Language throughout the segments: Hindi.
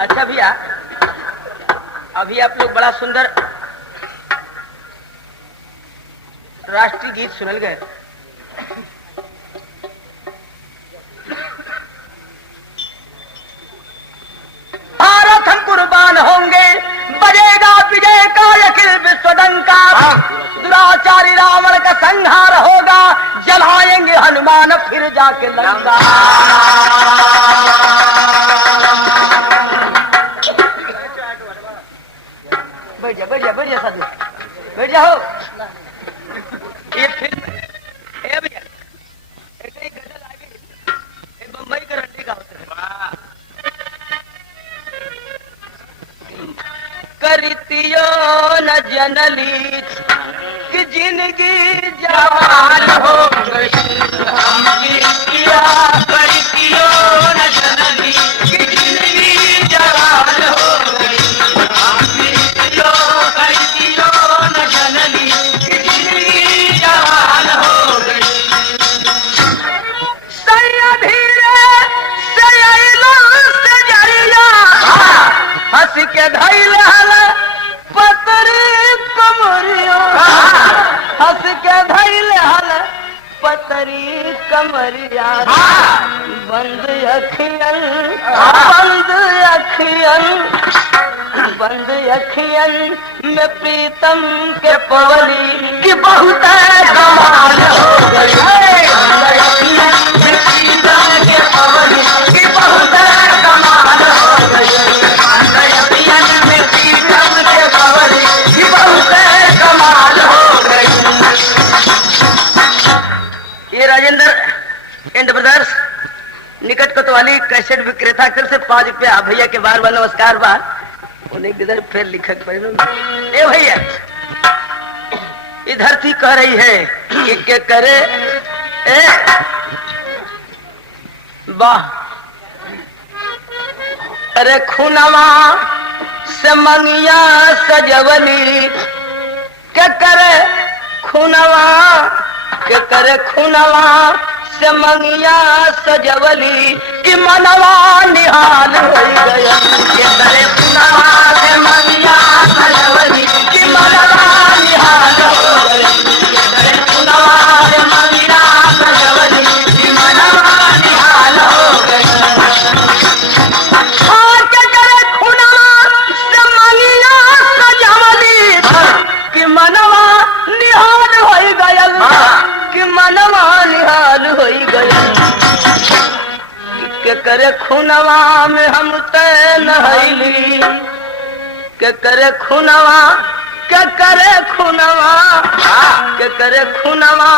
अच्छा भैया, अभी आप लोग बड़ा सुंदर राष्ट्रीय गीत सुनल गए। भारत हम कुर्बान होंगे, बजेगा विजय का अखिल विश्व डंका। दुराचारी रावण का संहार होगा, जलाएंगे हनुमान फिर जाके लंका। बैठ जा साधु, बैठ जाओ। ये फिल्म है भैया, एक ही गजल आगे, एक बम्बई का रंडी का होता है। करतियो न जनली कि जिंदगी जवान हो गई, करतियो न जनली कि जिंदगी जवान हो गई। हंस के धैल हल पतरी कमरिया, हंस के धैल हल पतरी कमरिया। बंद अखियन, बंद अखियन, बंद अखियन में प्रीतम के पवनी की बहुत कमाल हो गई। में प्रीतम के पवनी की बहुत कमाल हो गई। में प्रीतम के पवनी की बहुत कमाल हो गई। ये राजेंद्र एंड ब्रदर्स निकट कोतवाली कैसेट विक्रेता कर से 5 रुपया भैया के बार बार नमस्कार बार उन्हें किधर फिर लिखक पर। ए भैया, ये धरती कह रही है कि क्या करे ए वाह, अरे खुनवा से मंगिया सजवली, क्या करे खुनवा, क्या करे खुनवा से मंगिया सजवली कि मनवा निहाल हो गया। क्या करे खुनवा से मंगिया सजवली कि मनवा निहाल हो गया। क्या करे खुनवा से मंगिया सजवली कि मनवा निहाल हो गया। क्या करे खुनवा से मंगिया सजवली कि मनवा निहाल हो गया, कि मनवा निहाल हो गया। के करे खुनवा में हम तय नहैली, के करे खुनवा, के करे खुनवा, के करे खुनवा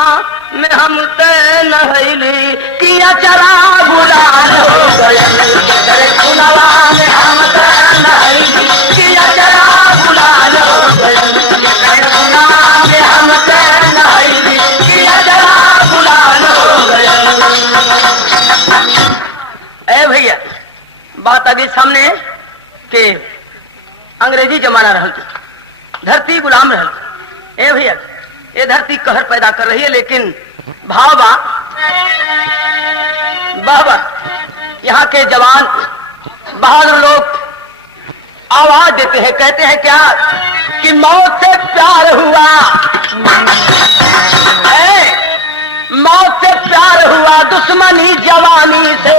में हम तय नहैली कि अचरा गुलाल हो गया। के करे खुनवा में हम तय नहैली कि अचरा गुलाल हो गया। के करे खुनवा में हम तय नहैली कि अचरा गुलाल हो गया। ए भैया, बात आगे सामने के अंग्रेजी जमाना रहल, धरती गुलाम रहल। ए भैया, ये धरती कहर पैदा कर रही है, लेकिन भावा बाबा यहाँ के जवान बहादुर लोग आवाज देते हैं, कहते हैं क्या कि मौत से प्यार हुआ, मौत से प्यार हुआ दुश्मनी जवानी से,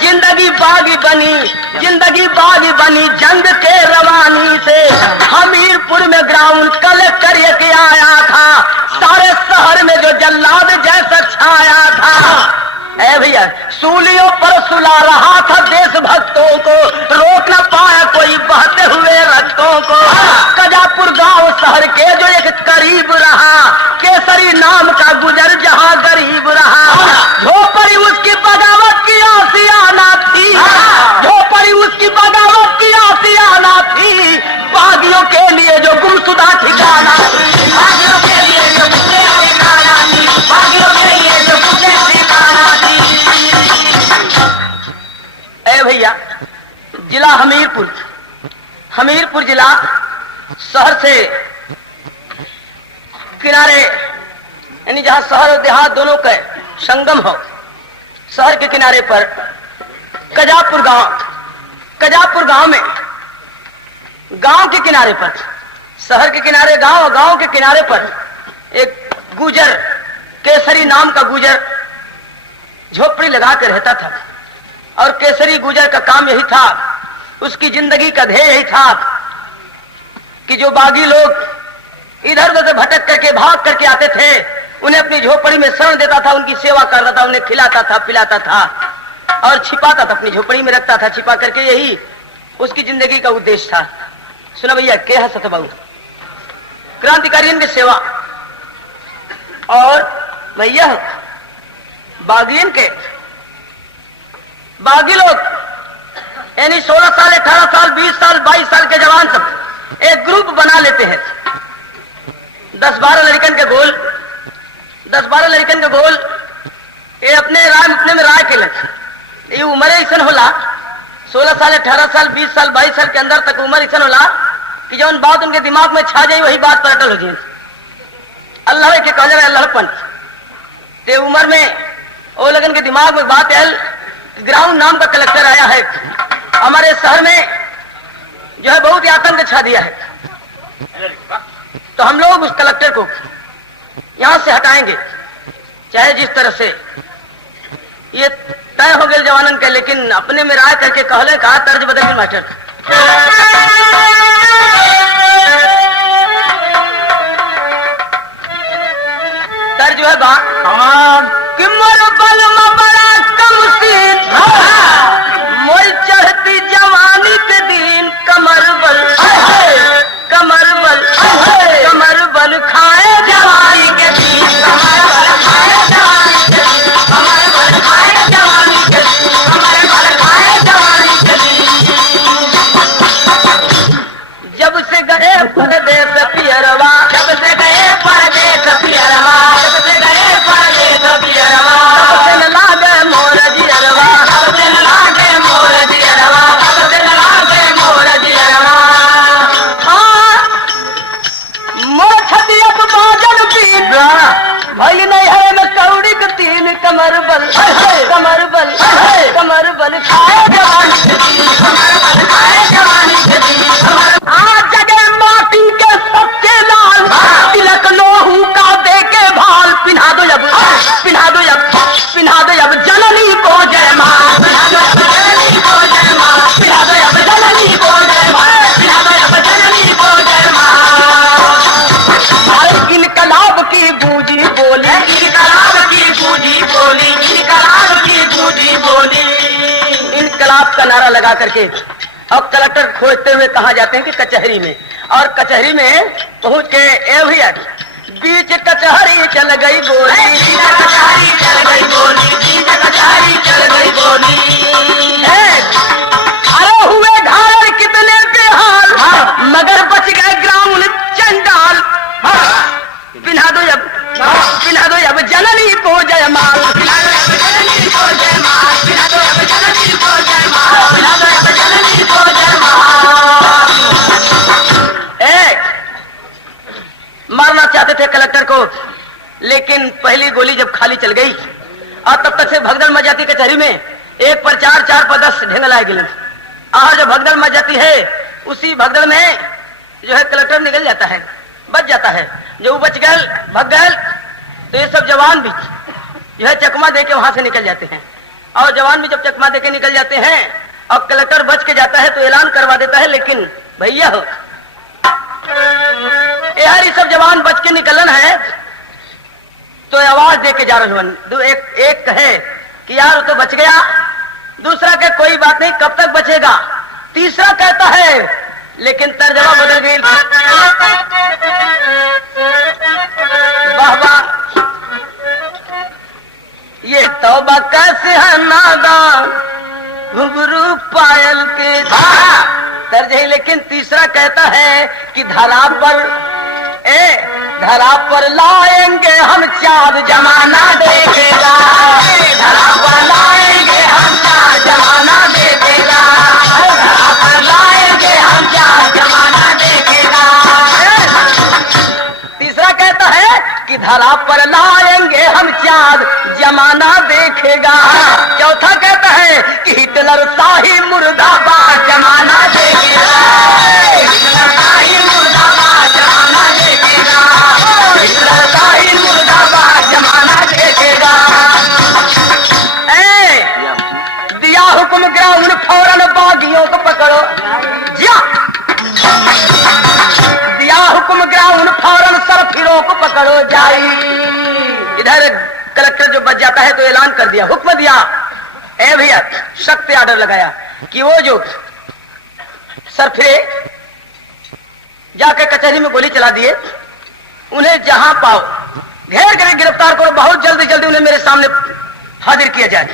जिंदगी बागी बनी, जिंदगी बागी बनी जंग के रवानी से। हमीरपुर में ग्राउंड कलेक्टर के आया था, सारे शहर में जो जल्लाद जैसा छाया था। ए भैया, सूलियों पर सुला रहा था देशभक्तों को, रोक न पाया कोई बहते हुए रक्तों को। कजापुर गांव शहर के जो एक करीब रहा, केसरी नाम का गुजर जहां गरीब रहा। झोपड़ी उसकी बगावत की आसियाना थी, झोपड़ी उसकी बगावत की आसियाना थी। बागियों के लिए जो गुमशुदा ठिकाना, बागियों के लिए जो ठिकाना थी, बागियों के लिए जो ठिकाना थी। ए भैया, जिला हमीरपुर, हमीरपुर जिला शहर से किनारे, यानी जहां शहर और देहात दोनों का संगम हो, शहर के किनारे पर कजापुर गांव, कजापुर गांव में, गांव के किनारे पर, शहर के किनारे गांव और गांव के किनारे पर एक गुजर, केसरी नाम का गुजर झोपड़ी लगा कर रहता था। और केसरी गुजर का काम यही था, उसकी जिंदगी का ध्येय यही था कि जो बागी लोग इधर उधर भटक करके भाग करके आते थे, उन्हें अपनी झोपड़ी में शरण देता था, उनकी सेवा करता था, उन्हें खिलाता था, पिलाता था और छिपाता था, अपनी झोपड़ी में रखता था छिपा करके। यही उसकी जिंदगी का उद्देश्य था। सुना भैया, क्या है सतबाबू, क्रांतिकारियों की सेवा। और भैया बागियों के, बागी लोग यानी 16 साल, 18 साल, 20 साल, 22 साल के जवान सब एक ग्रुप बना लेते हैं। 10-12 लड़कन के गोल, 10-12 लड़कन के गोल, ये अपने में राय के लग, ये उम्र ऐसा होला 16 साल, 18 साल, 20 साल, 22 साल के अंदर तक उम्र ऐसा होला कि जौन बात उनके दिमाग में छा जाए वही बात पर अटल हो जाए। अल्लाह के कह जाए अल्लाहपन ते उम्र में वो लगन के दिमाग में बात आयल। ग्राउंड नाम का कलेक्टर आया है हमारे शहर में, जो है बहुत ही आतंक छा दिया है। तो हम लोग उस कलेक्टर को यहां से हटाएंगे, चाहे जिस तरह से। ये तय हो गए जवानन के, लेकिन अपने में राय करके कहले कहा तर्ज बदल गई मास्टर। तर्ज जो है बा कि मोर बल में बड़ा कम सीन, मोर चढ़ती जवानी के दिन, कमर बल, कमर बल, कमर बल खाए जवानी के दिन, कमर बल खाए जवानी के दिन, कमर बल खाए जवानी के दिन, कमर बल खाए जवानी के दिन। जब से गए परदेस पियरवा, जब से गए परदेस पियरवा, जब से गए परदेस पियरवा, तब से न लागे मोर जियरवा, तब से न लागे मोर जियरवा, तब से न लागे मोर जियरवा। हाँ मोर छतियत बाजन पीन, भइल नहीं है न कौड़ी के तीन, कमर बल, कमर बल, कमर बल खाए जवानी के दिन, कमर बल खाए जवानी के दिन। आज जगह माटी के सच्चे लाल, तिलक लोहू का दे के भाल, पिन्हा दो जब, पिन्हा दो जब, पिन्हा दो जब जननी को जय मां, पिन्हा दो जब जननी को जय मां, पिन्हा दो जब जननी को जय मां, पिन्हा दो जब जननी को जय मां। इनकलाब की गूंजी बोली, इनकलाब की गूंजी बोली, इनकलाब की गूंजी बोली। इनकलाब का नारा लगा करके अब कलेक्टर खोजते हुए कहा जाते हैं कि कचहरी में, और कचहरी में पहुंच के ए भैया बीच कचहरी चल गई गोली, बीच कचहरी चल गई गोली, बीच कचहरी चल गई गोली। अरे हुए घायल कितने बेहाल, मगर बच गए ग्राउंड चंडाल। पिन्हा दो जब, पिन्हा दो जब जननी को जय माल, पिन्हा दो जब जननी को जय माल, पिन्हा दो जब जननी को जय माल, पिन्हा दो जब जननी को जय माल। मारना चाहते थे कलेक्टर को, लेकिन पहली गोली जब खाली चल गई और तब तक से भगदड़ मच जाती कचहरी में, 1 पर 4, 4 पर 10 ढेंगल आए गिले। और जब भगदड़ मच जाती है, उसी भगदड़ में जो है कलेक्टर निकल जाता है, बच जाता है। जो बच गए, भग गए, तो ये सब जवान भी जो है चकमा दे के वहां से निकल जाते हैं। और जवान भी जब चकमा दे के निकल जाते हैं, अब कलेक्टर बच के जाता है तो ऐलान करवा देता है, लेकिन भैया हो यार ये सब जवान बच के निकलन है, तो आवाज दे के जा रहे। एक कहे कि यार वो तो बच गया, दूसरा कहे कोई बात नहीं, कब तक बचेगा, तीसरा कहता है लेकिन तर्जमा बदल गई। वाह वाह, ये तौबा कैसे है नादान घुंघरू पायल के तर्ज है। लेकिन तीसरा कहता है कि धरा पर लाएंगे हम चाँद जमाना देखेगा, धरा पर लाएंगे हम चाँद जमाना देखेगा, धरा पर लाएंगे हम चाँद जमाना देखेगा। चौथा कहता है कि हिटलर शाही मुर्दाबाद जमाना देखेगा, हिटलर शाही मुर्दाबाद जमाना देखेगा, हिटलर शाही मुर्दाबाद जमाना देखेगा। दिया हुक्म ग्राउंड फौरन बागियों को पकड़ो, दिया हुक्म ग्राउंड फौरन सरफिरों को पकड़ो जाई। इधर कलेक्टर जो बच जाता है तो ऐलान कर दिया, हुक्म दिया, ए भैया सख्त आर्डर लगाया कि वो जो सरफिरे जाके कचहरी में गोली चला दिए, उन्हें जहां पाओ घेर कर गिरफ्तार करो, बहुत जल्दी जल्दी उन्हें मेरे सामने हाजिर किया जाए,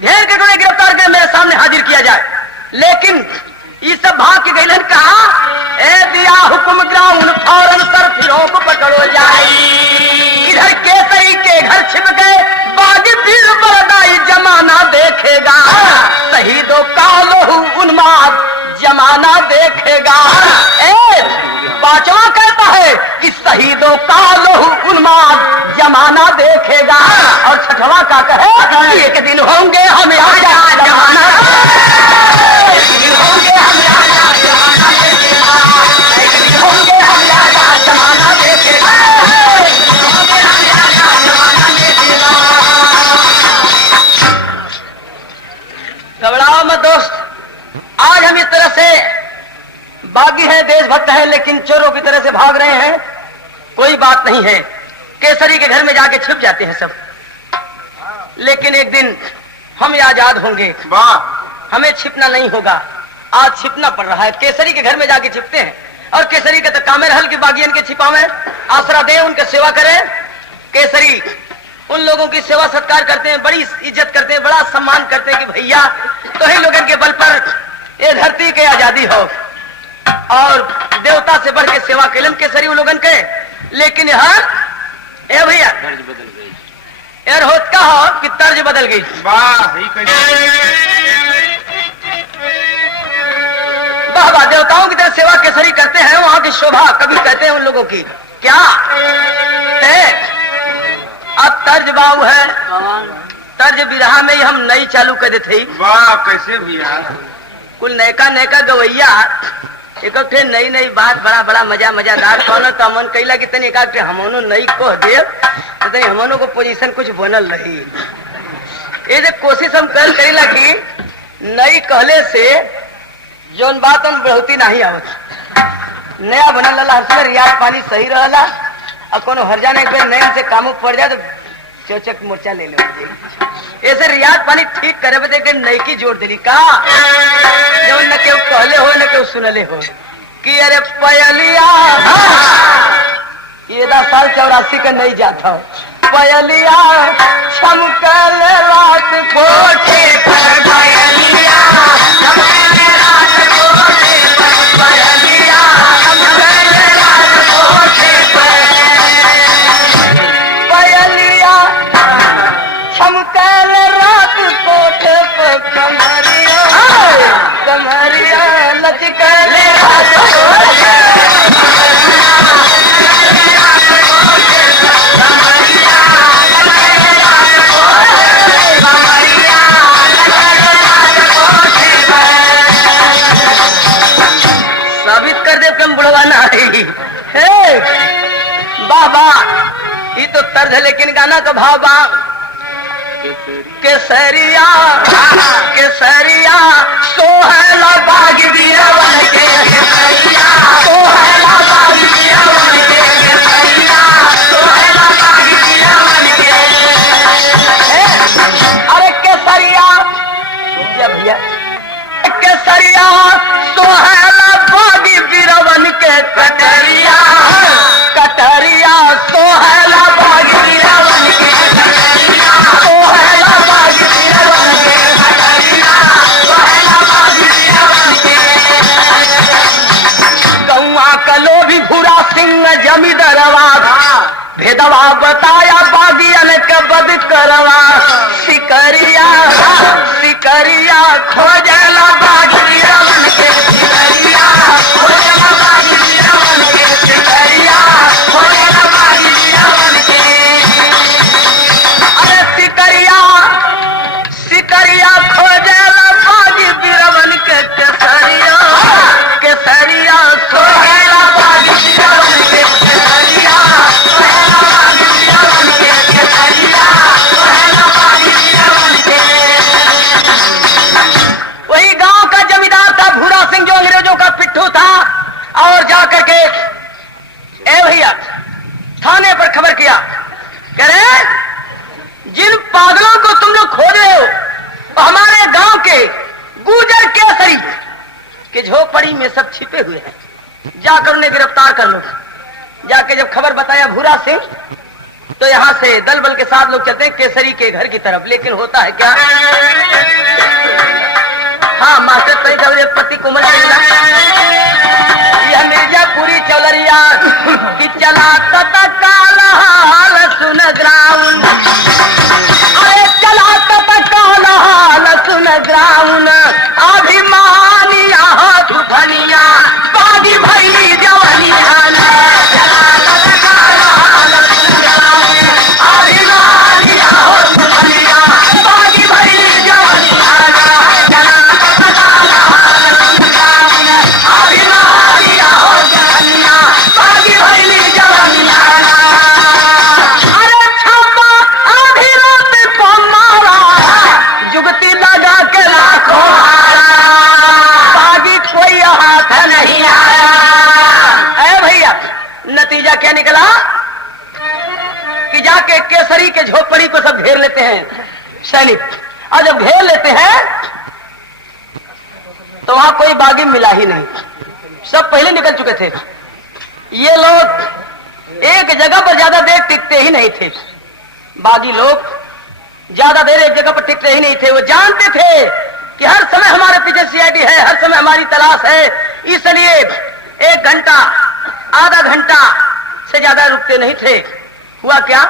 घेर कर उन्हें गिरफ्तार कर मेरे सामने हाजिर किया जाए। लेकिन ये सब भाग के गए, कहा ए दिया हुक्म ग्राउंड फौरन सरफिरों को पकड़ो जाई। इधर केसरी के घर छिप गए, बागी पीर बरदाई जमाना देखेगा, शहीदों का लोहू उन्माद जमाना देखेगा। पांचवा कहता है कि शहीदों का लोहू उन्माद जमाना देखेगा। और छठवा का कहे एक दिन होंगे हमें आजाद जमाना, एक दिन होंगे हमें आजाद जमाना देखेगा, एक दिन होंगे हमें आजाद जमाना देखेगा, होंगे हमें आजाद जमाना देखेगा। घबराओ मत दोस्त, आज हम इस तरह से बागी है, देशभक्त है, लेकिन चोरों की तरह से भाग रहे हैं, कोई बात नहीं है। केसरी के घर में जाके छिप जाते हैं सब, लेकिन एक दिन हम आजाद होंगे, हमें छिपना नहीं होगा। आज छिपना पड़ रहा है, केसरी के घर में जाके छिपते हैं, और केसरी का तो काम रहल की बागियन के छिपावे, आसरा दे, उनके सेवा करे। केसरी उन लोगों की सेवा सत्कार करते हैं, बड़ी इज्जत करते हैं, बड़ा सम्मान करते हैं कि भैया तो ही लोगों के बल पर ये धरती के आजादी हो, और देवता से बढ़ के सेवा कैलन केसरी उन लोगन के। लेकिन यहाँ ए भैया तर्ज बदल गई, यार होत का हो कि तर्ज बदल गई। वाह वाह, देवताओं की तरह सेवा केसरी करते हैं, वहां की शोभा कभी कहते हैं उन लोगों की क्या है। अब तर्ज बाऊ है, तर्ज बिरहा में ही हम नई चालू कर देते। वाह कैसे भैया, कुल नयका नयका गवैया एक नई नई बात, बड़ा बड़ा मजादार कौन तमन कैला कि तनी एक हमनो नई कह दे तो तनी हमनो को पोजीशन कुछ बनल रही। ये जो कोशिश हम कर कैला कि नई कहले से जोन बात हम बढ़ोती नहीं आवत, नया बनल रहा हर रियाज पानी सही रहला, और कोनो हर जाने एक बार नए से कामू पड़ जाए तो चौचक मोर्चा ले लो। ऐसे रियाज पानी ठीक करे बदे के नई की जोड़ दिली का, जब न केहू कहले हो न केहू सुनले हो कि अरे पयलिया, ये 10 साल 84 का नहीं जाता हो, पयलिया छमकल रात कोठे पर, पयलिया छमकल रात कोठे पर, पयलिया छमकल रात कोठे पर, पयलिया छमकल रात कोठे पर, कमरिया कमरिया लचकल रात कोठे साबित कर दे कम बुढ़वाना है। बाबा ये तो तर्ज है, लेकिन गाना का भाव बा केसरिया केसरिया सोहला बाग बिरवन के, केसरिया सोहला बाग बिरवन के, केसरिया सोहला बाग बिरवन के। अरे केसरिया भैया, केसरिया सोहला बाग बिरवन के, कटरिया कटरिया सोहला बाग बिरवन के, कटरिया सोहला बाग बिरवन के, कटरिया सोहला बाग बिरवन के। गौआ कलो भी भूरा सिंह जमीदरवा, भेदवा बताया बागियन के बद करवा, सिकरिया सिकरिया खोजला बाग बिरवन के, सिकरिया खोजला बाग बिरवन के, सिकरिया खोजला बाग जवानी में सब छिपे हुए हैं, जाकर उन्हें गिरफ्तार कर लो। जाके जब खबर बताया भूरा सिंह, तो यहाँ से दल बल के साथ लोग चलते हैं केसरी के घर की तरफ। लेकिन होता है क्या, हाँ मास्टर पति कुमर यह मिर्जापुरी चौलरिया कि चला तता काला हाल सुन ग्राउंड, अरे चला तता काला हाल सुन ग्राउंड, अभिमानिया हाथ फनिया बागी भैली जवानिया क्या निकला कि जाके केसरी के झोपड़ी को सब घेर लेते हैं सैनिक। और जब घेर लेते हैं तो वहां कोई बागी मिला ही नहीं, सब पहले निकल चुके थे। ये लोग एक जगह पर ज्यादा देर टिकते ही नहीं थे, बागी लोग ज्यादा देर एक जगह पर टिकते ही नहीं थे। वो जानते थे कि हर समय हमारे पीछे सीआईडी है, हर समय हमारी तलाश है, इसलिए 1 घंटा आधा घंटा से ज्यादा रुकते नहीं थे। हुआ क्या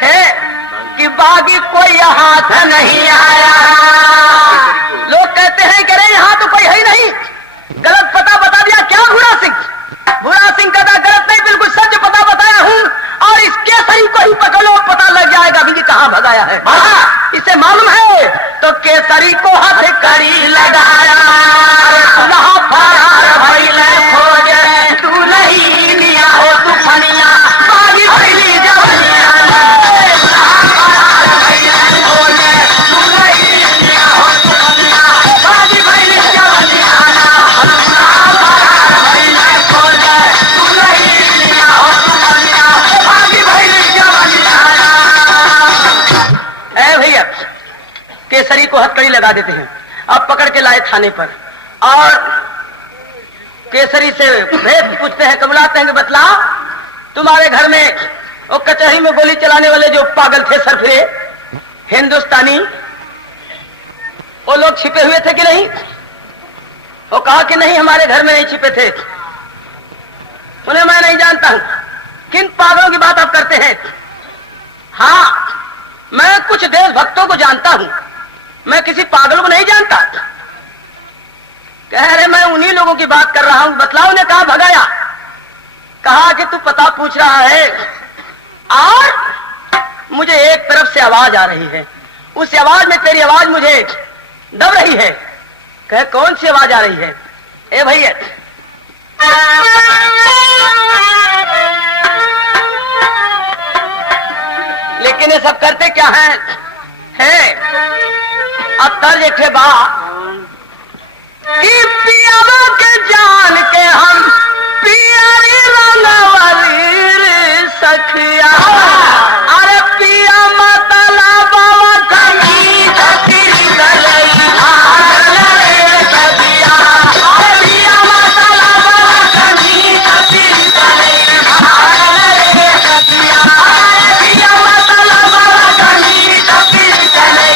है कि बागी कोई हाथ नहीं आया। लोग कहते हैं कि अरे यहाँ तो कोई है ही नहीं, गलत पता बता दिया क्या भूरा सिंह? भूरा सिंह कहता गलत नहीं, बिल्कुल सच पता बताया हूँ, और इस केसरी को ही पकड़ो, पता लग जाएगा अभी कहाँ भगाया है। इसे मालूम है तो केसरी को हाथ कड़ी लगाया, खोज तू नहीं लिया हो तू फनिया बागी भैली जवानिया केसरी को हथकड़ी लगा देते हैं। अब पकड़ के लाए थाने पर और केसरी से भेद पूछते हैं, कबुलाते हैं कि बतलाओ तुम्हारे घर में वो कचहरी में गोली चलाने वाले जो पागल थे सरफिरे हिंदुस्तानी, वो लोग छिपे हुए थे कि नहीं? वो कहा कि नहीं हमारे घर में नहीं छिपे थे। उन्हें मैं नहीं जानता हूं, किन पागलों की बात आप करते हैं? हाँ मैं कुछ देशभक्तों को जानता हूं, मैं किसी पागल को नहीं जानता। कह रहे मैं उन्हीं लोगों की बात कर रहा हूं, बतलाओ ने कहा भगाया। कहा कि तू पता पूछ रहा है और मुझे एक तरफ से आवाज आ रही है, उस आवाज में तेरी आवाज मुझे दब रही है। कहे कौन सी आवाज आ रही है? ए भैया लेकिन ये सब करते क्या है अब तर्ज थे बा कि पियावा के जान के हम पियारी रंगवली सखिया, अरे पिया मतला बाबा कहीं धकी गई सखिया, अरे पिया मतला बाबा कहीं धकी गई सखिया, अरे पिया मतला बाबा कहीं धकी गई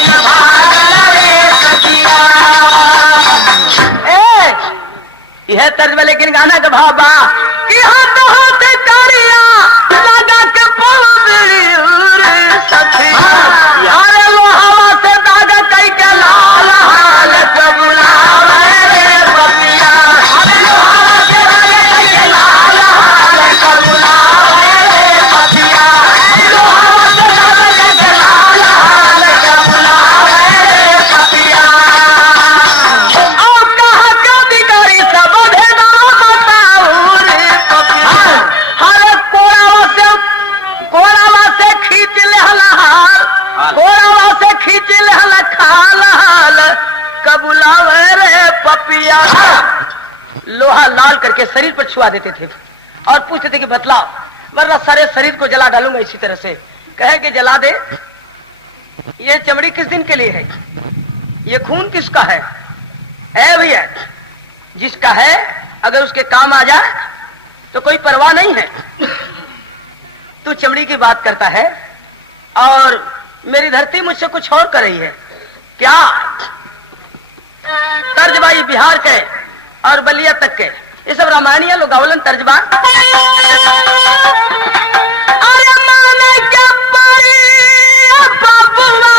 सखिया। यह तर्ज में लेकिन गाना का भाव बा कि हाथ हाथ करिया लगा के सखिया, अरे लोहावा से दागा कई के लाल हाल कबुलावे रे पपिया, अरे लोहावा से दागा कई के लाल हाल कबुलावे रे पपिया, लोहावा से दागा कई के लाल हाल कबुलावे रे पपिया। और कहा कभी करी सब कोरावा से खींच ले हला खाल हाल कबुलावे रे पपिया। लोहा लाल करके शरीर पर छुआ देते थे और पूछते थे कि बतलाओ वरना सारे शरीर को जला डालूंगा इसी तरह से। कहे कि जला दे, ये चमड़ी किस दिन के लिए है, ये खून किसका है? भैया जिसका है अगर उसके काम आ जाए तो कोई परवाह नहीं है। तू चमड़ी की बात करता है और मेरी धरती मुझसे कुछ और कर रही है क्या? तर्जबाई बिहार के और बलिया तक के ये सब रामायणीय लोग गावलन तर्जबा। अरे माने के परी बबुआ,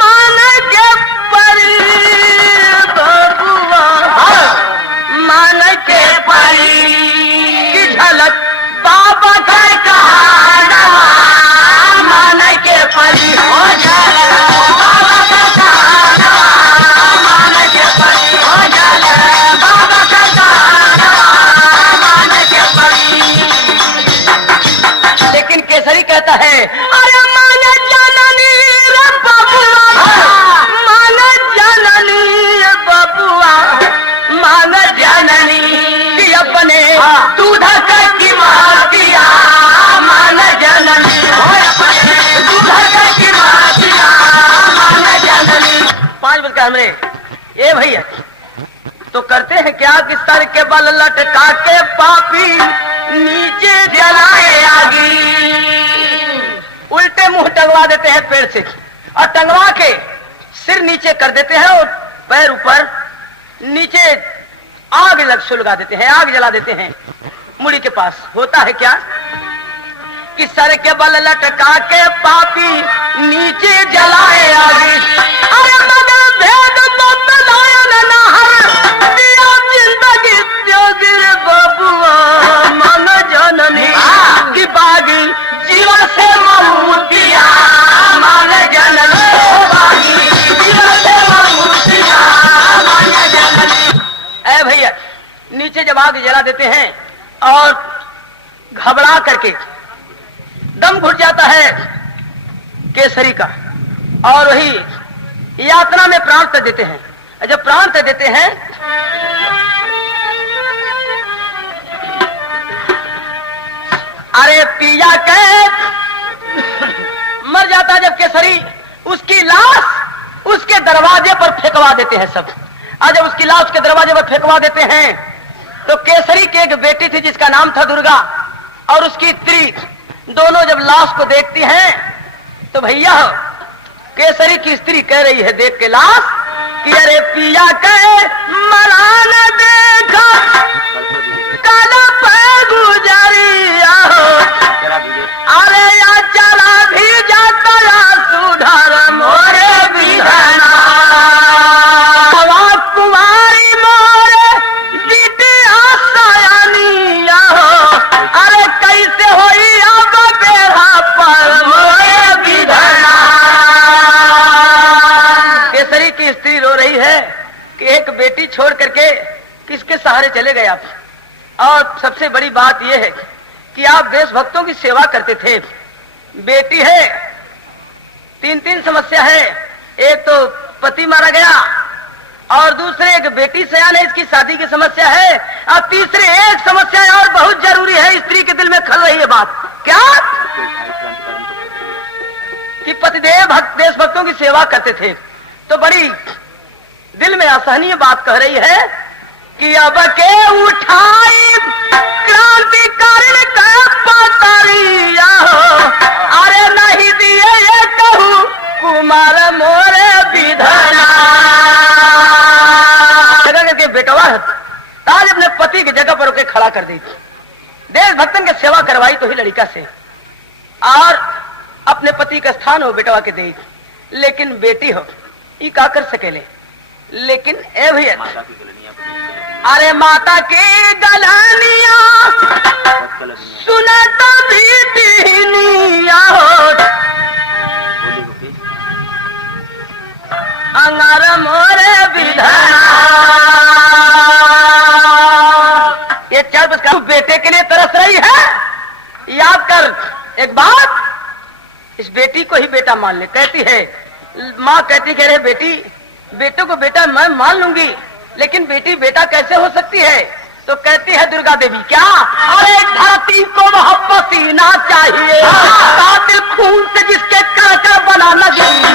माने के परी बबुआ, माने के परी की झलक बाबा का कहाना, माने के परी हो झलक बाबा का कहाना, माने के परी हो झलक बाबा का कहाना, माने के परी। लेकिन केसरी कहता है अरे माने जननी रे बबुआ, माने जननी रे बबुआ, माने जननी कि अपने दूध की माँ किया, माने जननी अपने दूध की माँ किया, माने जननी। 5 बज का हमरे ये भैया तो करते हैं क्या कि सर के बल लटका के पापी नीचे जलाए आगी, उल्टे मुंह टंगवा देते हैं पेड़ से और टंगवा के सिर नीचे कर देते हैं और पैर ऊपर, नीचे आग सुलगा देते हैं, आग जला देते हैं मुड़ी के पास। होता है क्या कि सर के बल लटका के पापी नीचे जलाए आगी। अरे मगर भेद बदलाया नहर दिया जिंदगी त्योगिर बबुआ, मन जननी की बागी जीवा से मऊतिया, मन जननी बागी जीवा से मऊतिया, मन जननी। ऐ भैया नीचे जब आग जला देते हैं और घबरा करके दम घुट जाता है केसरी का और वही यात्रा में प्राण तक देते हैं। जब प्राण तक देते हैं अरे पिया के मर जाता जब केसरी, उसकी लाश उसके दरवाजे पर फेंकवा देते हैं सब। और जब उसकी लाश के दरवाजे पर फेंकवा देते हैं तो केसरी की एक बेटी थी जिसका नाम था दुर्गा और उसकी स्त्री दोनों जब लाश को देखती हैं तो भैया केसरी की स्त्री कह रही है देख के लाश कि अरे पिया के मरान देखा कल पे गुजरिया, अरे या चला भी जाता या सुधार मोरे बिघना, कुमारी मोरे जितिया सयानिया, अरे कैसे होई अब बेड़ा पर मोरे बिघना। केसरी की स्त्री रो रही है कि एक बेटी छोड़ करके किसके सहारे चले गए आप। और सबसे बड़ी बात यह है कि आप देशभक्तों की सेवा करते थे। बेटी है, 3 समस्या है, एक तो पति मारा गया और दूसरे एक बेटी सयान है, इसकी शादी की समस्या है और तीसरे एक समस्या है और बहुत जरूरी है, स्त्री के दिल में खल रही है बात क्या कि पतिदेव भक्त देशभक्तों की सेवा करते थे। तो बड़ी दिल में असहनीय बात कह रही है कि अब के उठाई क्रांतिकारी का पतरिया, अरे नहीं दिए ये कहूँ कुमार मोरे विधना। करके बेटवा ताज अपने पति की जगह पर होकर खड़ा कर दी, देशभक्तन की सेवा करवाई तो ही लड़का से और अपने पति का स्थान हो बेटवा के दे, लेकिन बेटी हो ये क्या कर सकेले। लेकिन ए भैया अरे माता की गलानिया सुनता भी दीनिया हो, अंगार मोरे विधना। ये 4 बज का बेटे के लिए तरस रही है, याद कर एक बात, इस बेटी को ही बेटा मान ले। कहती है माँ, कहती कह रहे बेटी बेटों को बेटा मैं मान लूंगी, लेकिन बेटी बेटा कैसे हो सकती है। तो कहती है दुर्गा देवी क्या, अरे धरती को वह पसीना चाहिए, कातिल खून से जिसके काका बनाना चाहिए।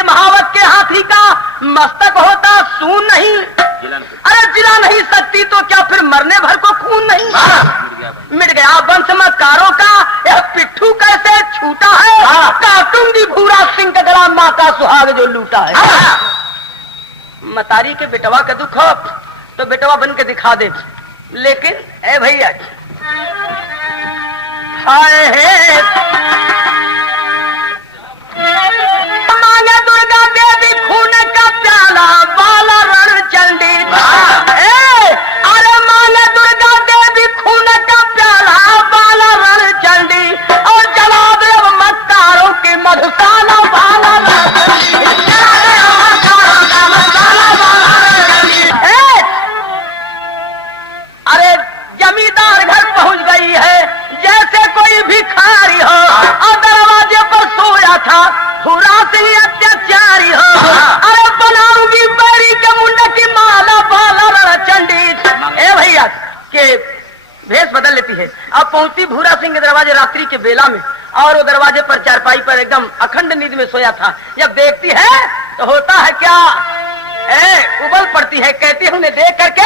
जैसे महावत के हाथी का मस्तक होता सून नहीं, अरे जिला नहीं सकती तो क्या फिर मरने भर को खून नहीं। मिट गया वंशमकारों का यह पिट्ठू कैसे छूटा है, काटूंगी भूरा सिंह का गला माँ का सुहाग जो लूटा है। मतारी के बेटवा का दुख हो तो बेटवा बन के दिखा दे, लेकिन ए भैया हाय है मांगे दुर्गा देवी खून का प्याला बाला रण चंडी। अरे मांगे दुर्गा देवी खून का प्याला बाला रण चंडी और जला देव मक्कारों की मधुशाला बाला अरे जमींदार घर पहुंच गई है जैसे कोई भिखारी हो और दरवाजे पर सोया था थोड़ा से अत्याचारी हो। अरे बनाऊंगी बैरी के मुंडा की माला बाला चंडी। ए भैया के भेष बदल लेती है। अब पहुंची भूरा सिंह के दरवाजे रात्रि के बेला में और वो दरवाजे पर चारपाई पर एकदम अखंड नींद में सोया था। जब देखती है तो होता है क्या, उबल पड़ती है, कहती है उन्हें देख करके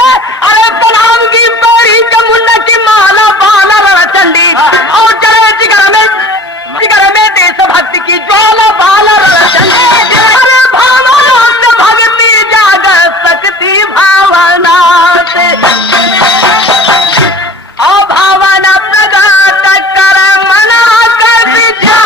अरे बनाऊंगी बैरी के मुंडा की माला बाला चंडी और जरे जिगर में देशभक्ति की ज्वाला बाला चंडी। अरे भावना से भक्ति जाग सकती भावना से और भावना प्रगात कर मना कर विचार।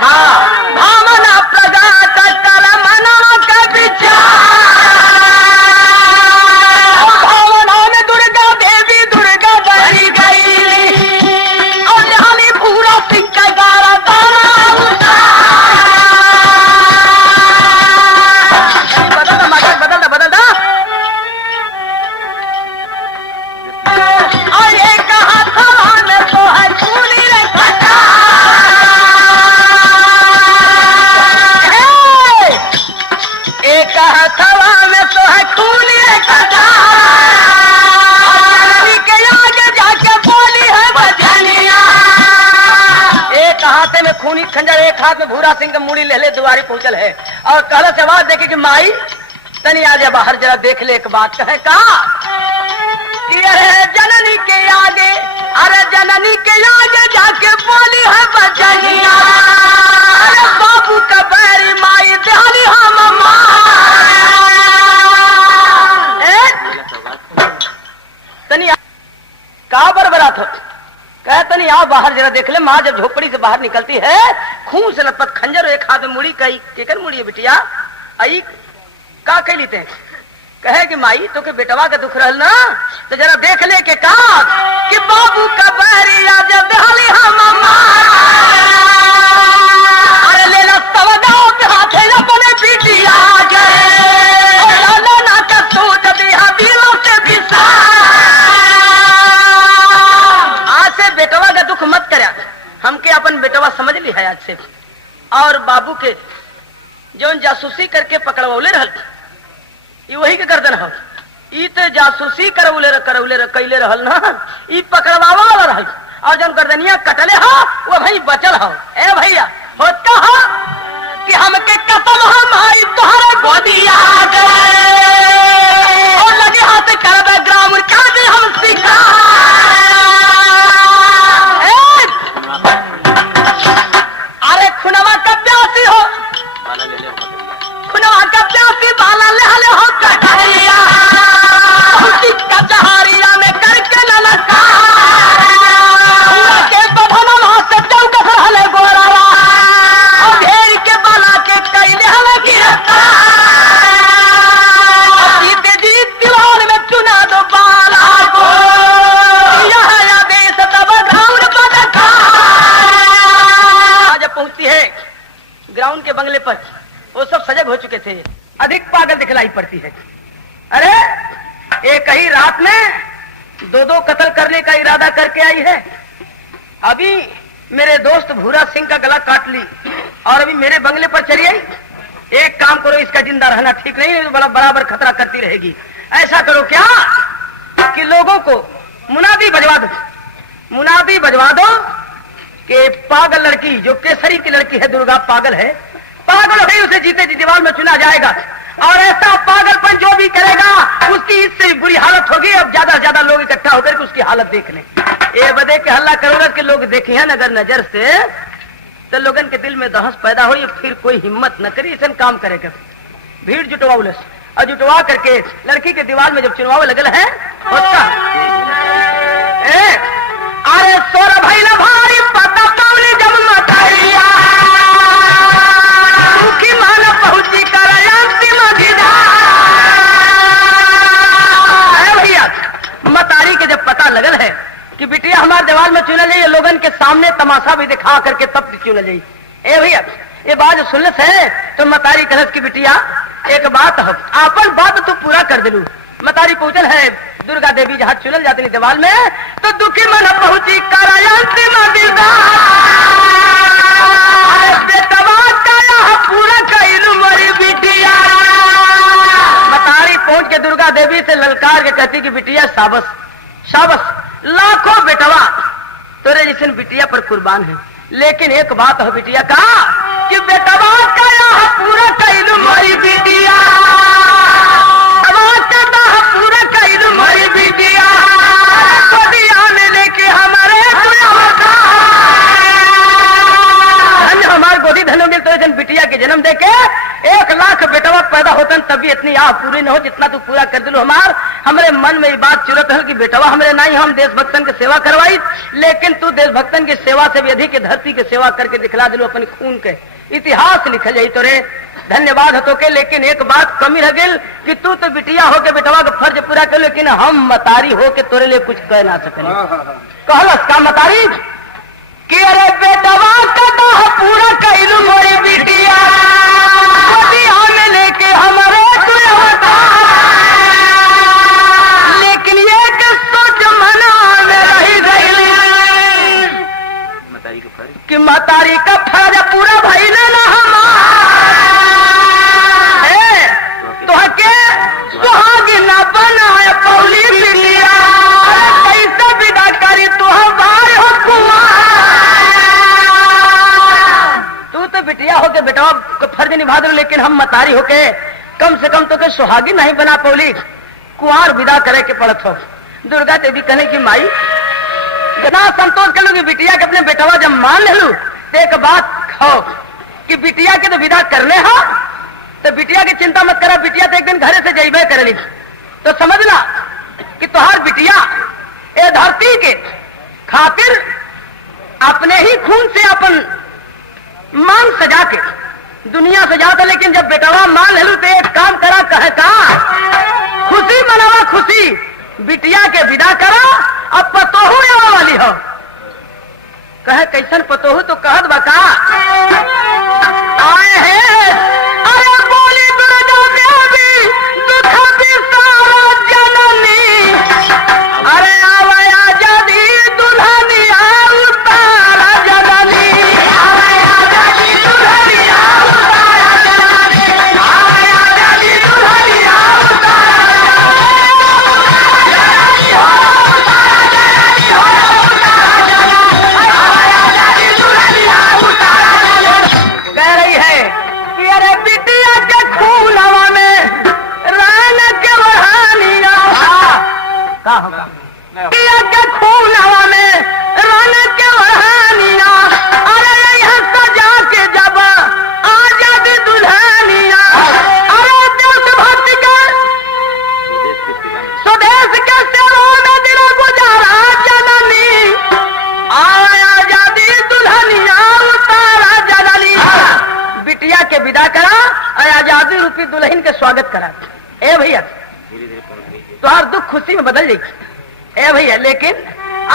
भावना प्रगात कर मना कर विचार। भावना में दुर्गा देवी दुर्गा बनी गई और निहाली भूरा सिंह का गारा दाना बदलता और ये कहा था मैं तो है खूनी रे फटा। एक कहा था मैं तो है खूनी रे फटा के आगे जाके बोली है बजनिया। एक हाथ में खूनी खंजर एक हाथ में भूरा सिंह का मुड़ी ले ले दुआरी पहुंचल है और कहला से आवाज देखे कि माई तनी आ जा बाहर जरा देख ले। एक बात कहे कहा कि अरे जननी के आगे, अरे जननी के आगे जाके बोली है बजनिया। अरे बाबू का बैरी माई देहाली हम तनी का बरबरात हो कह तनी आओ बाहर जरा देख ले। माँ जब झोपड़ी से बाहर निकलती है खून से लथपथ खंजर एक हाथ में मुड़ी कही केकर मुड़ी है बिटिया आई का कह लेते हैं। कहे कि माई तो के बेटवा का दुख रहल ना तो जरा देख ले के का कि बाबू का बैरी आज देहाली हम अरे ले ला सवगाओ के हाथे अपने बिटिया गए और लाला ना का सोच दिया दिलों से बिसा। आज से बेटवा का दुख मत कर, हमके अपन बेटवा समझ ली है आज से। और बाबू के जो जासूसी करके पकड़वले रहल ये वही के गर्दन हो, ई तो जासूसी करवले कैले रहल ना ई पकड़वावा वाला रहल और जब गर्दनिया कटले हो वो भाई बचल हो। ए भैया होता हो कि हमके कसम हम आई तोहरे गोदिया गए और लगे हाथ करबे ग्राम का दे हम सिखा। अरे खुनवा का प्यासी हो, खुनवा का प्यासी बाला ले हले हो कटरिया कचहरिया में करके ललका के बभना से चौक हले गोरावा और ढेर के बाला के कैले हले गिरफ्तार। जीते जीत दीवार में चुना दो बाला को यह आदेश तब ग्राउंड पदका। जब पहुंचती है ग्राउंड के बंगले पर वो सब सजग हो चुके थे, अधिक पागल दिखलाई पड़ती है। अरे एक ही रात में दो कत्ल करने का इरादा करके आई है। अभी मेरे दोस्त भूरा सिंह का गला काट ली और अभी मेरे बंगले पर चली आई। एक काम करो, इसका जिंदा रहना ठीक नहीं है, बड़ा बराबर खतरा करती रहेगी। ऐसा करो क्या कि लोगों को मुनादी बजवा दो कि पागल लड़की जो केसरी की लड़की है दुर्गा पागल है, पागल हो गई, उसे जीते जी दीवार में चुना जाएगा। और ऐसा पागलपन जो भी करेगा उसकी इससे बुरी हालत होगी। अब ज्यादा से ज्यादा लोग इकट्ठा होकर के उसकी हालत देख लें। ये बदे के हल्ला करोगा कि लोग देखे हैं अगर नजर से तो लोगन के दिल में दहस पैदा हो, फिर कोई हिम्मत न करी ऐसा काम करेगा। भीड़ जुटवा और जुटवा करके लड़की के दीवार में जब चुनवाव लगल है उसका अरे सोर भाई ना भाई पता पावली जब मतरिया दुखी मान पहुंची कर भैया। मतारी के जब पता लगल है कि बिटिया हमारे दीवार में चुना जाइए, लोगन के सामने तमाशा भी दिखा करके तब चुना जाइए। ए भैया ये बात सुनस है तो मतारी कहत की बिटिया एक बात हो, आपन बात तू पूरा कर दिलू। मतारी पूछल है दुर्गा देवी जहाँ चुनल जाती दीवार में तो दुखी मन पहुंची पूरा कैलू मरी बिटिया। मतारी पहुंच के दुर्गा देवी से ललकार के कहती कि बिटिया शाबस शाबस, लाखों बेटवा तोरे जिसन बिटिया पर कुर्बान है, लेकिन एक बात हो बिटिया का कि बेटवा का पूरा कैलू मरी बिटिया, पूरा कैलू मरी बिटिया में लेके हमारे हमारे गोदी धन मिल तो बिटिया के जन्म दे के 1 लाख बेटवा पैदा होतन तभी इतनी आह पूरी न हो जितना तू पूरा कर दिलो। हमारे मन में ये बात चुरत है कि बेटवा हमरे नहीं, हम देशभक्तन की सेवा करवाई, लेकिन तू देशभक्तन की सेवा से भी अधिक धरती की सेवा करके दिखला दिलो, अपने खून के इतिहास लिखल जाई तोरे। धन्यवाद हतो के, लेकिन एक बात कमी रह गई कि तू तो बिटिया हो के बेटवा का फर्ज पूरा कर, लेकिन हम मतारी हो के तोरे लिए कुछ कह ना सके। कहलस का मतारी कि अरे बेटवा का पूरा कैलू मोरी बिटिया लेके हमारे लेकिन ये सोच मना में रही गई कि मतारी का फर्ज पूरा भाई ना तो के सुहागी ना बनाए पौली बिटिया कैसे विदा करी तू हमारे हो तू तो बिटिया होके बेटवा का फर्ज निभा दो, लेकिन हम मतारी होके कम से कम तो के सुहागी नहीं बना पौली, कुंवार विदा करे के पड़त हो। दुर्गा देवी कहने की माई इतना संतोष कर लू कि बिटिया के अपने बेटवा जब मान ले लू तो एक बात हो कि बिटिया के तो विदा करने हो तो बिटिया की चिंता मत करा, बिटिया तो एक दिन घरे से जइबे करेली। तो समझना कि तुहार बिटिया ए धरती के खातिर अपने ही खून से अपन मान सजा के दुनिया सजाता, लेकिन जब बेटवा मान ले लू तो एक काम करा, कहे का खुशी मनावा, खुशी बिटिया के विदा करा। अब पतोहू आने वाली हो, कहे कैसन पतोहू तो कहत बका आए हैं अरे बोली दुर्गा देवी दुख बिसारा जननी अरे आवाया जदी दुल्हनिया उतारा जननी के खून हवा में रन के वहानिया अरे यहाँ सजा के जब आजादी दुल्हनिया अरे देशभक्ति के स्वदेश के सेवा में दिन गुजारा जननी आजादी दुल्हनिया उतारा जननी। बिटिया के विदा करा और आजादी रूपी दुल्हन के स्वागत करा। ए भैया तुहार दुख खुशी में बदल जाएगी। ए भैया लेकिन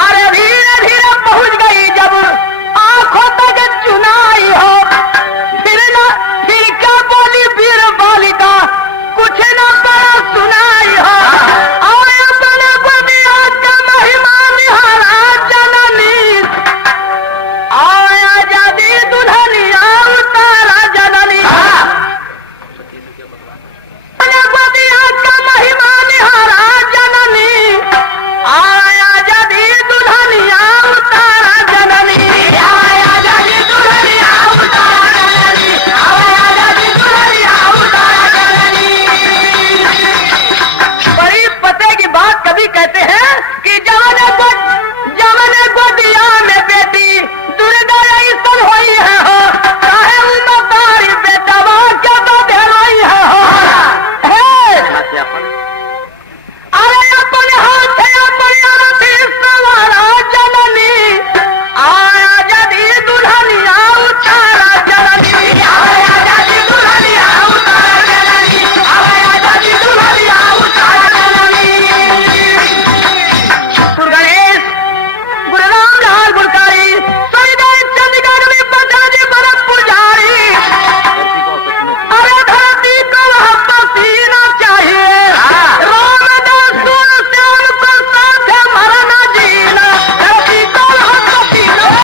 अरे धीरे धीरे पहुंच गई जब आंखों तक चुनाई हो, फिर क्या बोली वीर बालिका कुछ न बड़ा सुनाई हो। आए बने बनिया का महिमा निहारा जननी आए आजादी दुल्हनिया उतारा जननी बनिया का महिमा निहारा जननी आया जदी दुल्हनिया उतारा जननी। कहते